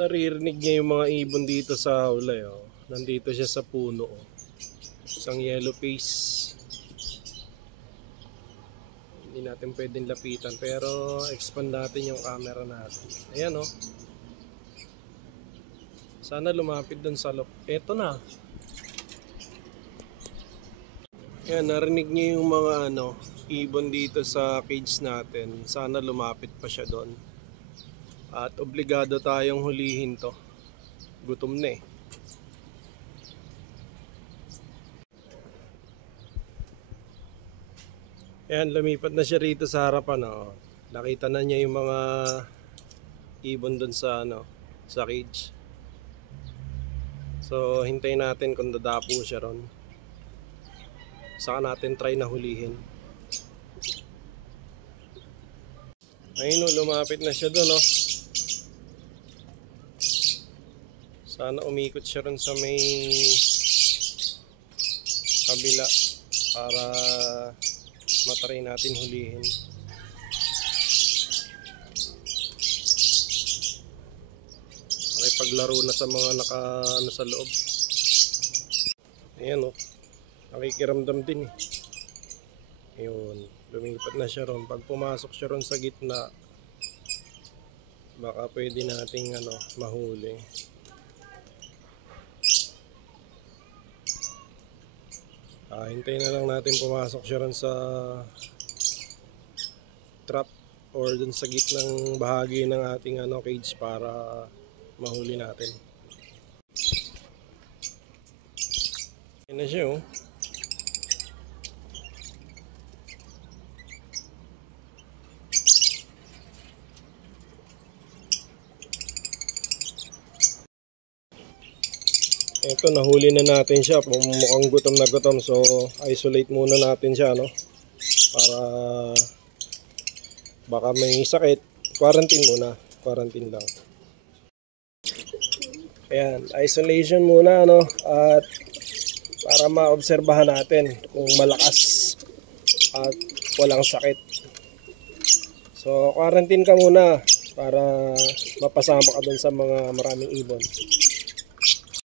Naririnig niya yung mga ibon dito sa hawlay. Oh. Nandito siya sa puno. Oh. Isang yellow face. Hindi natin pwedeng lapitan pero expand natin yung camera natin. Ayan oh. Sana lumapit dun sa loob. Eto na. Ayan, narinig niyo yung mga ibon dito sa cage natin. Sana lumapit pa siya doon. At obligado tayong hulihin to. Gutom na eh. Ayan, lumipat na siya rito sa harapan. Oh. Nakita na niya yung mga ibon doon sa sa cage. So, hintayin natin kung dadapo siya ron. Saka natin try na hulihin. Ayun o, lumapit na siya doon oh. Sana umikot siya ron sa may kabila para matry natin hulihin. Paglaro na sa mga sa loob. Ayan oh. Nakikiramdam din eh. Ayun, lumipat na siya ron. Pag pumasok siya ron sa gitna, baka pwede nating mahuli. Hintayin na lang natin pumasok siya ron sa trap or dun sa gitnang bahagi ng ating cage para mahuli natin. Ayan na siya oh. Ito, nahuli na natin siya. Mukhang gutom na gutom. So, isolate muna natin siya, para baka may sakit. Quarantine muna. Quarantine lang. Ayan, isolation muna, at para maobserbahan natin kung malakas at walang sakit. So, quarantine ka muna para mapasama ka dun sa mga maraming ibon.